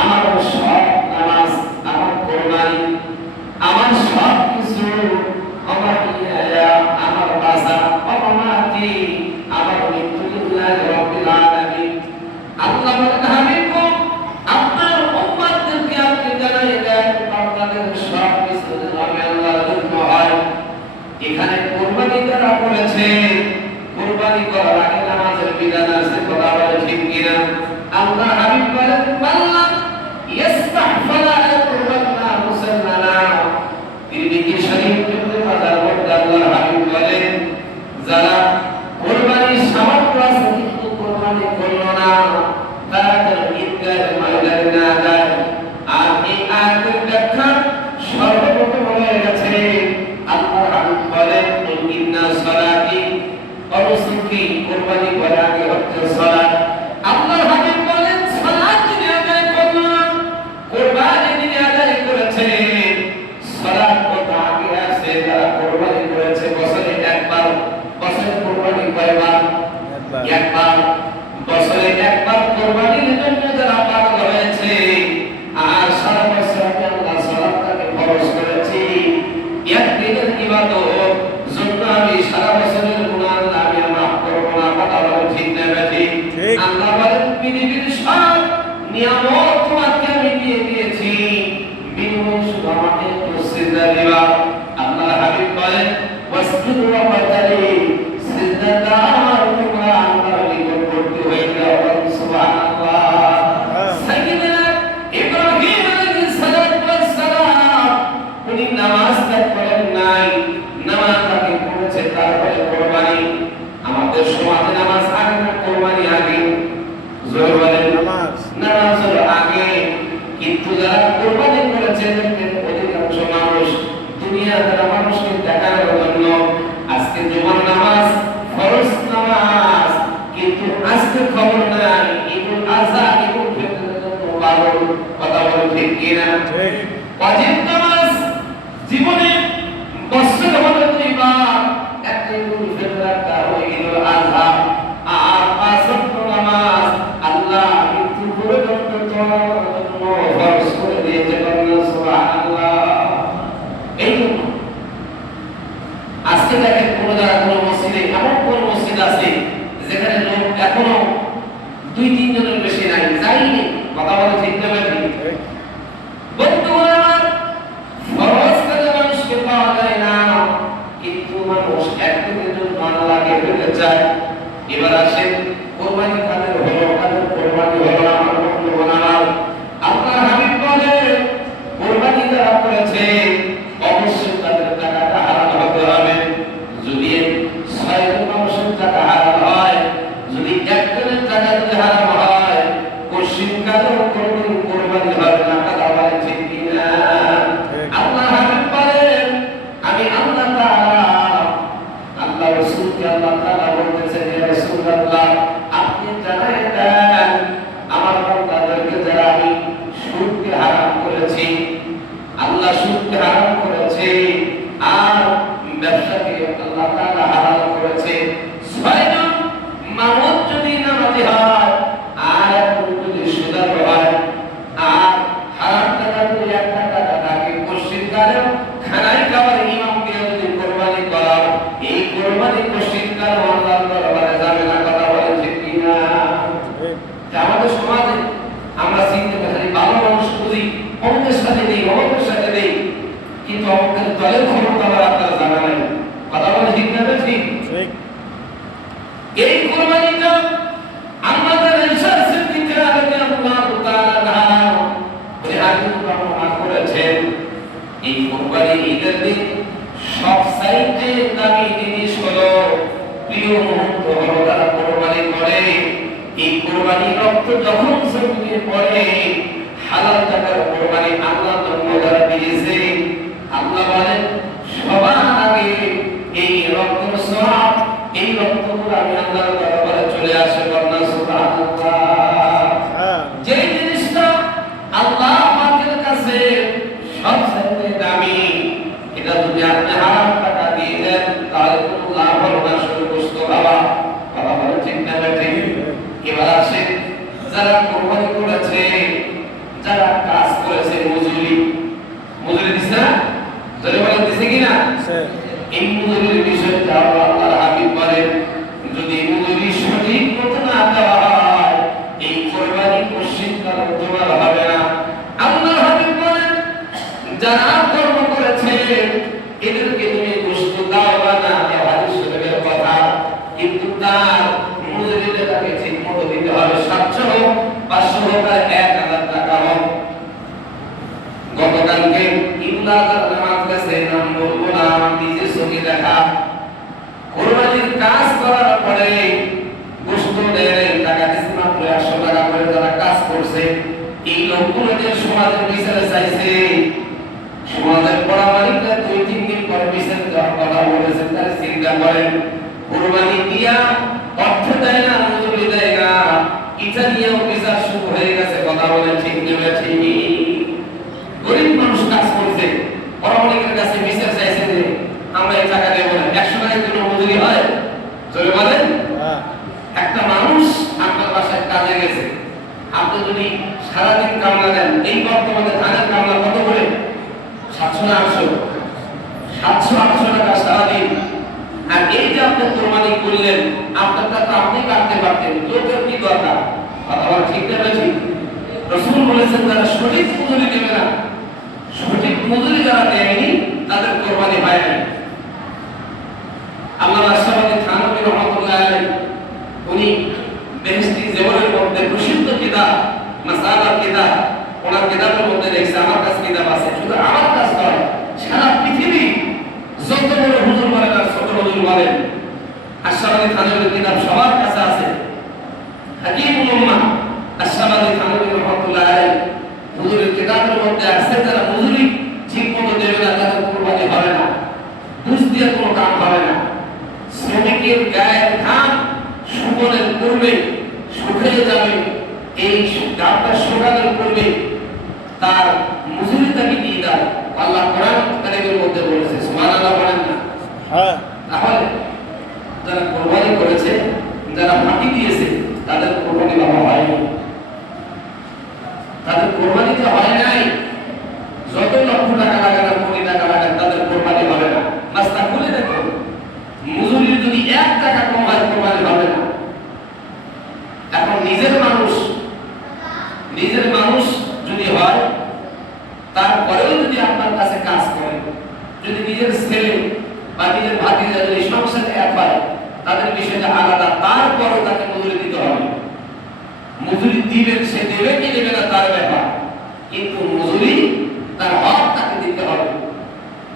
আমার সব নামাজ, আমার কোরবানি, আমার সব কিছু, আমার ইয়া, আমার বাসা, আমাতি, আমার মৃত্যু লিল্লাহি রাব্বিল আলামিন। আল্লাহ বলেন হাবিব গো, আপনার উম্মতদেরকে আপনি জানাই দেন আপনাদের সব কিছু যেন আমি আল্লাহর জন্য হয়। এখানে কোরবানি যারা করেছে, কোরবানি করার আগে নামাজের বিধান আছে, কথা বলে ঠিক কিনা? আল্লাহ হাবিব বলেন আল্লাহ ইস্তাগফারা কুরবানা মুসাল্লানা। তিরমিজি শরীফ ইবনে মাজার মধ্যে আল্লাহ হাবিব বলেন যারা কোরবানির সামর্থ্য আছে কিন্তু কোরবানি করলো না, তারা যেন ঈদগাহের ময়দানে না যায়। আর এই আয়াতের ব্যাখ্যা সর্বপ্রথম হয়ে গেছে আল্লাহ হাবিব বলেন ইন্না সালাতি অবশ্যই কোরবানি করার আগে হচ্ছে সালাত। আল্লাহ হাবিব বলেন সালাত যিনি আদায় করলেন, কোরবানি যিনি আদায় করেছেন, সালাত কথা আগে আছে যারা কোরবানি করেছে বছরে একবার। বছরে কোরবানি কয়বার? একবার। বছরে একবার কোরবানির জন্য যারা পাগল হয়েছে, আর সারা বছর আল্লাহ সালাতটাকে ফরজ করেছে, একদিনের ইবাদত জন্য আমি সারা বছরের গুনাহ আল্লাহ আমি মাফ করব না। কথা বলে ঠিক না বেঠিক? আল্লাহ বলেন পৃথিবীর সব নিয়ামত তোমাকে আমি দিয়ে দিয়েছি, বিনিময়ে শুধু আমাকে একটু সিজদা দিবা। আল্লাহ হাবিব বলেন ওয়াসজুদু ওয়াবতালি, সিজদা দাও তোমরা আল্লাহর নিকটবর্তী হয়ে যাও। সুবহানাল্লাহ। সাইয়্যিদনা ইব্রাহিম আলাইহিস সালাতু ওয়াস সালাম উনি নামাজ ত্যাগ করেন নাই, নামাজ আগে পড়েছে তারপরে কোরবানি। আমাদের সমাজে নামাজ আগে না কোরবানি আগে? জোরে বলেন নামাজ হলো আগে। কিন্তু যারা কোরবানি করেছে অধিকাংশ মানুষ দুনিয়ার মানুষকে দেখানোর জন্য আজকে জুমার নামাজ ফরজ নামাজ, কিন্তু আজকে খবর নাই ঈদুল আযহা ঈদুল ফিতরের জন্য পাগল। কথা বলে ঠিক কিনা? ওয়াজিব নামাজ জীবনে বছরে হলো দুইবার, একটা ঈদুল ফিতর একটা ঈদুল আযহা। আর পাঁচ ওয়াক্ত নামাজ আল্লাহ মৃত্যু পর্যন্ত ফরজ করে দিয়েছে। সুবহানাল্লাহ। এই জন্য আজকে দেখেন কোন জায়গায় কোন মসজিদে এমন কোন মসজিদ আছে যেখানে লোক এখনো 2-3 জনের বেশি নাই, যায়নি। কথা বলে ঠিক না বেঠিক? বন্ধুগণ আমার, ফরজ কাজে মানুষকে পাওয়া যায় না, কিন্তু মানুষ একদিনের জন্য আল্লাহকে পেতে চায়। এবার আসেন কোরবানি কাদের হলো, কাদের কোরবানি হলো আমার বন্ধুগণ আমার। আল্লাহ হাবিব বলেন কোরবানি যারা করেছে অবশ্যই তাদের টাকাটা হালাল হতে হবে। যদি 6 জন মানুষের টাকা হারাম হয়, যদি একজনের টাকা যদি হারাম হয়, পশ্চিমকালেও কোনোদিন কোরবানি হবে না। কথা বলে ঠিক কিনা? আল্লাহ হাবিব বলেন আমি আল্লাহ তাআলা, আল্লাহ রাসূলকে আল্লাহ তাআলা বলতেছেন ইয়া রাসূলুল্লাহ আপনি জানাই দেন আমার বান্দাদেরকে যারা আমি সুদকে হারাম করেছি, আল্লাহ সুদকে হারাম করেছে আর ব্যবসাকে আল্লাহ তাআলা হালাল করেছে। 6 জন মানুষ যদি নামাজি হয় আর একজন যদি সুদার হয় আর হারাম টাকা যদি 1 টাকা থাকে, পশ্চিমকালেও খানাই খাবার ইমাম দিয়ে যদি কোরবানি করাও, এই কোরবানি পশ্চিমকালে আল্লাহর দরবারে যাবে না। কথা বলে ঠিক কিনা? আমাদের সমাজে আমরা চিন্তা করি ভালো মানুষ খুঁজি, অমুকের সাথে নেই, অমুকের সাথে নেই, কিন্তু অমুকের দলের ক্ষমতা আবার আপনারা জানা নাই। কথা বলে ঠিক না বেঠিক? এই কোরবানিটা আমাদের ঈশা সিদ্দিকা রাদিয়াল্লাহু তাআলা উনি হাদিস বর্ণনা করেছেন। এই কোরবানি ঈদের দিন সবচাইতে দামি জিনিস হলো, প্রিয় মুহূর্ত হলো তারা কোরবানি করে। এই কোরবানি রক্ত যখন জমিনে পড়ে, হালাল টাকার কোরবানি আল্লাহ জন্য যারা দিয়েছে, আল্লাহ বলেন সবার আগে এই রক্তের সওয়াব, এই রক্তগুলো আমি আল্লাহর দরবারে চলে আসে। বলনা সুবহানাল্লাহ। যে জিনিসটা আল্লাহ পাকের কাছে সবচেয়ে দামি, এটা যদি আপনি হারাম টাকা দিয়ে দেন তাহলে কোনো লাভ হবে না, শুধু কষ্ট হওয়া। কথা বলে ঠিক না বেঠিক? এবার আসেন যারা কোরবানি করেছে, এই মজুরির বিষয়টা আল্লাহর হাবিব বলেন যদি মজুরি সঠিক মতো না দেওয়া হয় এই কোরবানি পশ্চিম কাল তোমার হবে না। আল্লাহর হাবিব বলেন যারা কর্ম করেছে এদেরকে তুমি গোশত দাও বা না দাও হাদিস শরীফের কথা, কিন্তু তার মজুরিটা তাকে ঠিক মতো দিতে হবে। 700 হোক 500 হোক আর 1000 টাকা হোক। গতকালকে ঈদুল আজহার নামাজ গেছে, নাম বলবো না, নিজে চোখে দেখা কোরবানির কাজ করার পরে গোশত দেয় টাকা দিচ্ছে মাত্র 100 টাকা করে যারা কাজ করছে। এই লোকগুলো যে সমাজের বিচারে চাইছে, সমাজের বড় মালিকরা 2-3 দিন পরে বিচার দেওয়ার কথা বলেছেন। তারা চিন্তা করেন কোরবানি দিয়া অর্থ দেয় না, মজুরি দেয় না, এটা নিয়েও বিচার শুরু হয়ে গেছে। কথা বলে ঠিক নেবে ঠিক। গরিব মানুষ কাজ করছে, বড় মালিকের কাছে বিচার চাইছে যে আমরা এই টাকা দেবো না। 100 টাকার জন্য মজুরি হয়? চলে বলেন। একটা মানুষ আপনার বাসায় কাজে গেছে, আপনি যদি সারাদিন কামলা দেন, এই বর্তমানে ধানের কামলা কত করে? 700 না 800? 700-800 টাকা সারাদিন। আর এই যে আপনি কোরবানি করলেন, আপনারটা তো আপনি কাটতে পারতেন, লোকের কি দরকার? কথা বলা ঠিক না ঠিক? রাসূল বলেছেন যারা সঠিক মজুরি দেবে না, সঠিক মজুরি যারা দেয়নি তাদের কোরবানি হয় না। আল্লাহ রাসূল থানবী রাহমাতুল্লাহ আলাইহি উনি বেহেশতি জীবনের মধ্যে প্রসিদ্ধ কিতাব মাসালাত কিতাব, ওনার কিতাবের মধ্যে লেখছে, আমার কাছে কিতাব আছে, শুধু আমার কাছ নয় সারা পৃথিবী যত বড় হুজুর বলেন আর ছোট হুজুর বলেন, আশরাফী থানবীর কিতাব সবার কাছে আছে। হাকিমুল উম্মাহ আশরাফী থানবী রাহমাতুল্লাহ আলাইহি হুজুরের কিতাবের মধ্যে আছে যারা মজুরি ঠিকমতো দেবে না তাদের কোরবানি হবে না, বুঝ দিয়ে কোনো কাম হবে না। শ্রমিকের গায়ের ঘাম শুকনের পূর্বে শুকিয়ে যাবে, এই ঘামটা শুকানোর পূর্বে তার মজুরি তাকে দিয়ে দেয়। আল্লাহ কোরআন কারীমের মধ্যে বলেছে, সুবহানাল্লাহ বলেন না? হ্যাঁ। তাহলে যারা কোরবানি করেছে, যারা মাটি দিয়েছে, তাদের কোরবানি বাবা হয়নি, তাদের কোরবানি তো হয় নাই। যত লক্ষ টাকা লাগান আর কোটি টাকা লাগান, তাদের কোরবানি হবে না। রাস্তা খুলে দেখো, মজুরির যদি 1 টাকা কম হয় কোরবানি হবে না। এখন নিজের মানুষ যদি হয়, তারপরেও যদি আপনার কাছে কাজ করে, যদি নিজের ছেলে বা নিজের ভাতিজা যদি সংসারে এক হয়, তাদের বিষয়টা আলাদা, তারপরও তাকে মজুরি দিতে হবে। মজুরি দিবেন, সে দেবে কি দেবে না তার ব্যাপার, কিন্তু মজুরি তার হক তাকে দিতে হবে।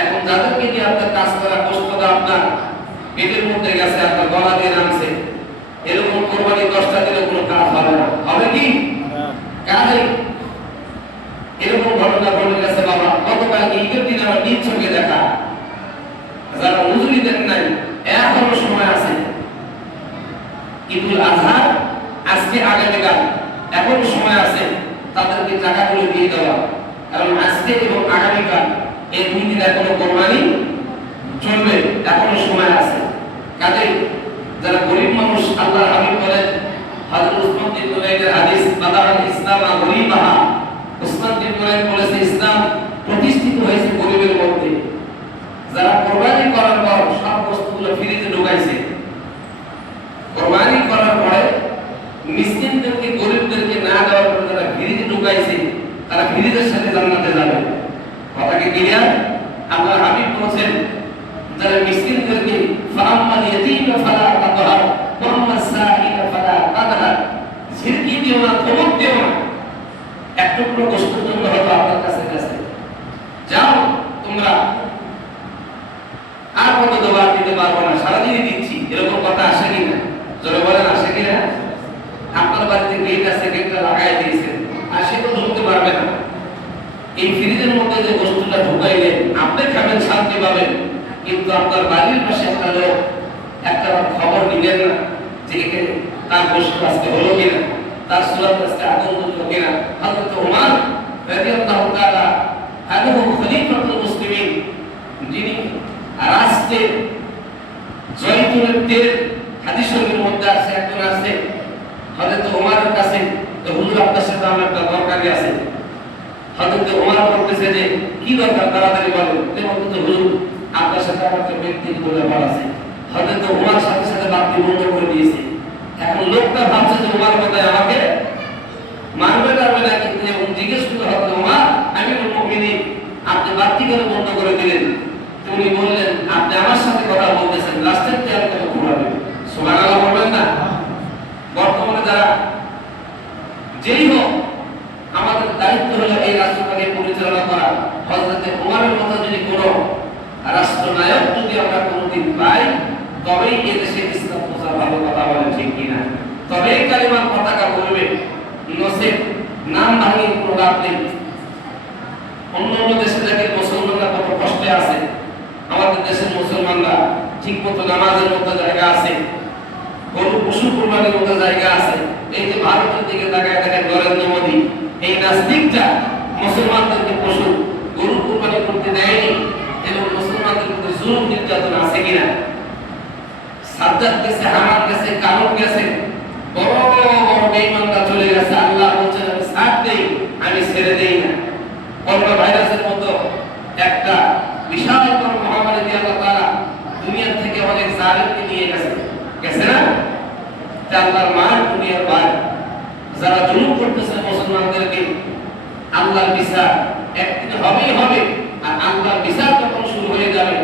এখন যাদেরকে নিয়ে আপনার কাজ করা কষ্টটা আপনার পেটের মধ্যে গেছে, আপনার গলা দিয়ে নামছে, এরকম কোরবানি 10টা দিলে কোনো কাজ হবে না। হবে কি? কাজে এরকম ঘটনা ঘটে গেছে বাবা। গতকাল ঈদের দিন আমার নিজ চোখে দেখা, যারা মজুরি দেন নাই এখনো সময় আছে। ঈদুল আজহা আজকে আগামীকাল এখনো সময় আছে তাদেরকে টাকাগুলো দিয়ে দেওয়া, কারণ আজকে এবং আগামীকাল এই 2 দিন এখনো কোরবানি চলবে, এখনো সময় আছে। কাজেই যারা গরিব মানুষ, আল্লাহর হাবিব বলেন, হযরত উসমান বিন হুনাইনের হাদিস, বাদাল ইসলাম গরিবাহা, উসমান বিন হুনাইন বলেছে ইসলাম প্রতিষ্ঠিত হয়েছে গরিবের মধ্যে। যারা কোরবানি করার পর সব বস্তুগুলো ফ্রিজে ঢুকাইছে, কোরবানি করার পরে মিসকিনদেরকে গরিবদেরকে না দেওয়ার পরে যারা ফ্রিজে ঢুকাইছে, তারা ফ্রিজের সাথে জান্নাতে যাবে। কথা কি ক্লিয়ার? আল্লাহর হাবিব বলেছেন যারা মিসকিনদেরকে ফাআম্মাল ইয়াতীমা ফালা তাকহার ওয়া আম্মাস সাঈলা ফালা তাদহার, ঝিরকি দিও না, ধমক দিও না। এক টুকরো গোশতের জন্য হয়তো আপনার কাছে গেছে, যাও তোমরা আর কত দোয়ার দিতে পারবো না, সারাদিনই দিচ্ছি, এরকম কথা আসে কিনা? জোরে বলেন আসে কিনা? আপনার বাড়িতে গেট আছে, গেটটা লাগাই দিয়েছেন, আর সে তো ঢুকতে পারবে না। এই ফ্রিজের মধ্যে যে বস্তুটা ঢুকাইলেন, আপনি খাবেন, শান্তি পাবেন, কিন্তু আপনার বাড়ির পাশে একটা লোক একটা খবর নিলেন না যে এখানে তার বস্তু আজকে হলো কিনা, তার সুরাত আজকে আগুন হলো কিনা। হযরত ওমর রাদিয়াল্লাহু তাআলা আনহু খলিফাতুল মুসলিমিন, যিনি রাষ্ট্রের জয়তুনের তেল, হাদিস শরীফের মধ্যে আছে, একজন আছে হযরত ওমরের কাছে, তো হুজুর আপনার সাথে আমার একটা দরকারি আছে। হযরত ওমর বলতেছে যে কি দরকার, তাড়াতাড়ি বলেন। তিনি বলতেছে হুজুর আপনার সাথে আমার একটা ব্যক্তিগত ব্যাপার আছে। হযরত ওমর সাথে সাথে বাতি বন্ধ করে দিয়েছে। এখন লোকটা ভাবছে যে ওমর বোধহয় আমাকে মানবে টানবে না, কিন্তু যখন জিজ্ঞেস করতে হযরত ওমর আমিরুল মুমিনিন আপনি বাতি কেন বন্ধ করে দিলেন? উনি বললেন আপনি আমার সাথে কথা বলতেছেন, লাস্টের খেয়াল কেন ঘুরাবেন? সুবহানাল্লাহ বলবেন না? বর্তমানে যারা যেই হোক আমাদের দায়িত্ব হলো এই রাষ্ট্রটাকে পরিচালনা করা। হযরত ওমরের মতো যদি কোনো রাষ্ট্রনায়ক যদি আমরা কোনোদিন পাই, তবেই এদেশে ইসলাম প্রচার ভালো, কথা বলেন ঠিক কিনা? তবেই কালিমার পতাকা বলবে, নসিব নাম ভাঙিয়ে কোনো লাভ নেই। অন্য অন্য দেশে দেখে মুসলমানরা কত কষ্টে আছে, আমাদের দেশের মুসলমানরা ঠিক মতো নামাজের মতো জায়গা আছে, গরু পশু কুরবানির মতো জায়গা আছে। এই যে ভারতের দিকে তাকায় দেখেন নরেন্দ্র মোদী, এই নাস্তিকটা মুসলমানদেরকে পশু গরু কুরবানি করতে দেয়নি এবং মুসলমানদের প্রতি জুলুম নির্যাতন আছে কিনা? সাজ্জাদ গেছে, হামাদ গেছে, কারুন গেছে, বড় বড় বেঈমানরা চলে গেছে। আল্লাহ বলছেন আমি সাথ দেই, আমি ছেড়ে দেই না। করোনা ভাইরাসের মতো একটা বিশাল বড় মহামারী দিয়ে আল্লাহ তাআলা দুনিয়া থেকে অনেক জালেমকে নিয়ে গেছে, গেছে না? আল্লাহর মান দুনিয়ার বাইরে যারা জুলুম করতেছে মুসলমানদেরকে, আল্লাহর বিচার একদিন হবেই হবে। আর আল্লাহর বিচার যখন শুরু হয়ে যাবে,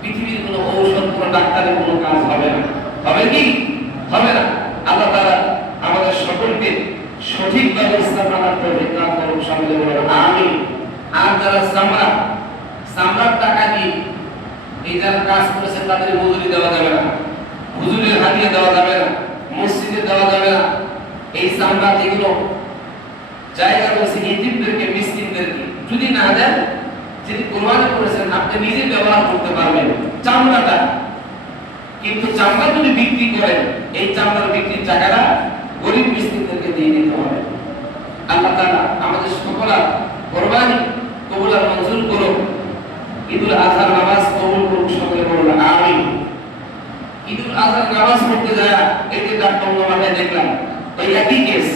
পৃথিবীর কোনো ঔষধ, কোনো ডাক্তারের কোনো কাজ হবে না। হবে কি? হবে না। আল্লাহ তাআলা আমাদের সকলকে সঠিকভাবে ইসলাম মানার তৌফিক দান করুন, সকলে বলুন আমিন। আর যারা সামরার টাকা দিয়ে এই যারা কাজ করেছেন তাদের মজুরি দেওয়া যাবে না, হুজুরের হাদিয়া দেওয়া যাবে না, মসজিদে দেওয়া যাবে না। এই সামরা যেগুলো জায়গা রয়েছে ইতিমদেরকে, মিসকিনদেরকে যদি না দেন, যিনি কোরবানি করেছেন আপনি নিজে ব্যবহার করতে পারবেন চামড়াটা, কিন্তু চামড়া যদি বিক্রি করেন এই চামড়ার বিক্রির টাকাটা গরিব মিসকিনদেরকে দিয়ে দিতে হবে। আল্লাহ তাআলা আমাদের সকলের কোরবানি কবুল আর মঞ্জুর করুন। ঈদুল আজহার নামাজ কবুল করুন, সকলে বলুন আমিন। ঈদুল আজহার নামাজ পড়তে যায় এই যে ডাক্তার মাঠে দেখলাম ওই একই কেস।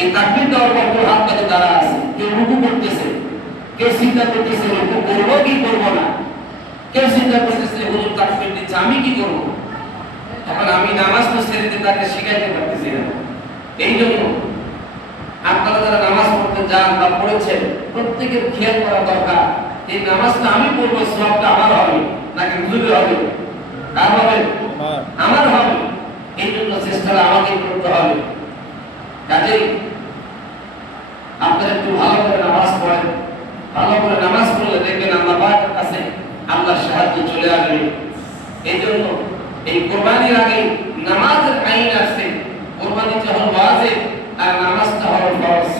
এই তাকবীর দেওয়ার পর কেউ হাত পাতে দাঁড়া আছে, কেউ রুকু করতেছে, কেউ চিন্তা করতেছে রুকু করবো কি করবো না, কেউ চিন্তা করতেছে হুজুর তাকবীর দিচ্ছে আমি কি করবো। এখন আমি নামাজ তো ছেড়ে দিয়ে তাকে শিখাইতে পারতেছি না। এই জন্য আপনারা যারা নামাজ পড়তে যান বা পড়েছেন প্রত্যেকের খেয়াল করা দরকার, এই নামাজটা আমি পড়বো, সওয়াবটা আমার হবে নাকি হুজুরের হবে? কার হবে? আমার হবে। এই জন্য চেষ্টাটা আমাকে করতে হবে। কাজেই আপনারা একটু ভালো করে নামাজ পড়েন। ভালো করে নামাজ পড়লে দেখবেন আল্লাহ পাকের কাছে আল্লাহর সাহায্য চলে আসবে। এই জন্য এই কোরবানির আগে নামাজের আইন আছে। কোরবানিটা হলো ওয়াজিব আর নামাজটা হলো ফরজ।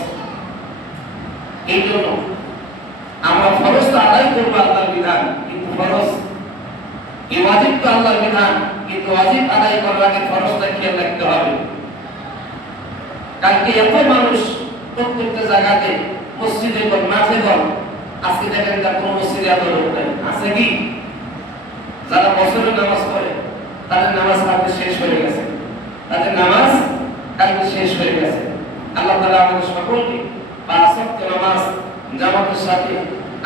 এই জন্য আমরা ফরজটা আদায় করবো আল্লাহর বিধান, কিন্তু ফরজ এই ওয়াজিব তো আল্লাহর বিধান, কিন্তু ওয়াজিব আদায় করার আগে ফরজটা খেয়াল রাখতে হবে। কালকে এত মানুষ প্রত্যেকটা জায়গাতে মসজিদে বল, মাঠে বল, আজকে দেখেন না কোন মসজিদে এত লোক নাই, আছে কি? যারা বছরে নামাজ পড়ে তাদের নামাজ কালকে শেষ হয়ে গেছে, তাদের নামাজ কালকে শেষ হয়ে গেছে। আল্লাহ তাআলা আমাদের সকলকে পাঁচ ওয়াক্ত নামাজ জামাতের সাথে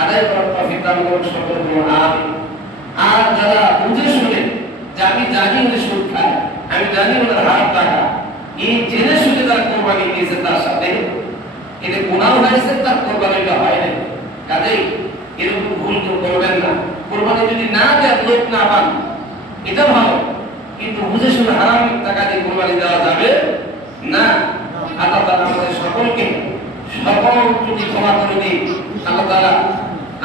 আদায় করার তৌফিক দান করুন, সকলে বলুন আমিন। আর যারা বুঝে শুনে যে আমি জানি উনি সুদ খায়, আমি জানি ওনার হাত টাকা, এই জেনে শুনে তার কোরবানি দিয়েছে, তার সাথে এটা গুনাহ হয়েছে, তার কোরবানিটা হয় না। কাজেই এরকম ভুল কেউ করবেন না। কোরবানি যদি না দেন, লোক না পান, এটা ভালো, কিন্তু বুঝে শুনে হারাম টাকা দিয়ে কোরবানি দেওয়া যাবে না। আল্লাহ তাআলা আমাদের সকলকে সকল ত্রুটি ক্ষমা করে দিন। আল্লাহ তাআলা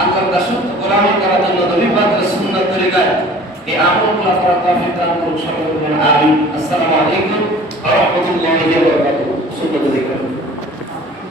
আল্লাহর দাসত্ব গোলামি করার জন্য নবী পাকের সুন্নাত তরিকায় এই আমলগুলো করার তৌফিক দান করুন, সকলে বলুন আমিন। আসসালামু আলাইকুম।